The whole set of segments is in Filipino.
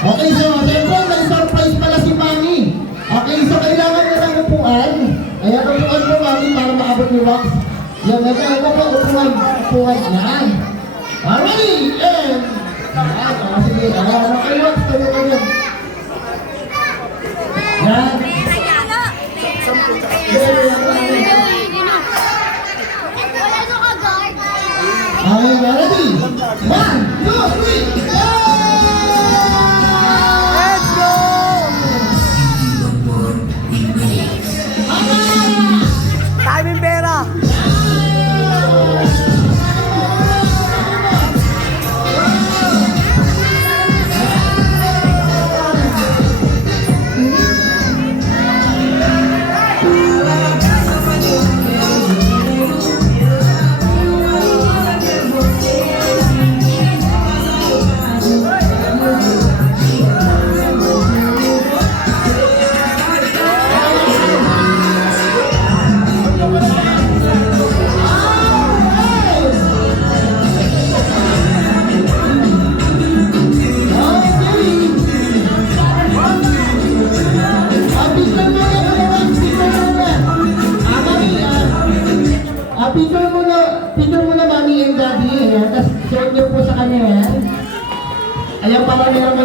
Okay, so siyempre may surprise pala si Mami. Okay, so kailangan nyo ng upuan. Ayan, upuan po Mami para maabot ni Wax. Yan, nagkakaroon po upuan. Yan. Alright, and... sige, ano kayo Wax? Kayo. Yan. Okay, ready? 1, 2, 3, go! Let's go! Time and pera! Picture mo na Mami and Daddy, tapos share nyo po sa kanya yan. Ayan para meron mo.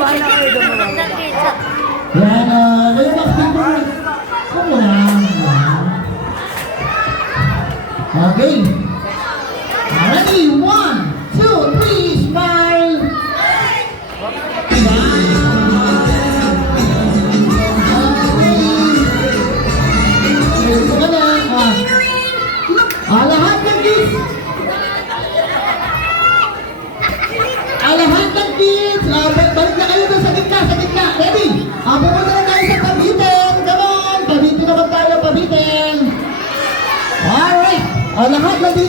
Bahala kayo doon mga. Yan, ngayon Max, picture mo. Come on. Okay. Ready? 1, 2, 3, smile. Lahat ng kids! Lahat ng kids! Balik na kayo doon sa gitna! Ready? Pupunta na tayo sa pabitin! Come on! Pabitin naman tayo, pabitin! Alright! Lahat na dito!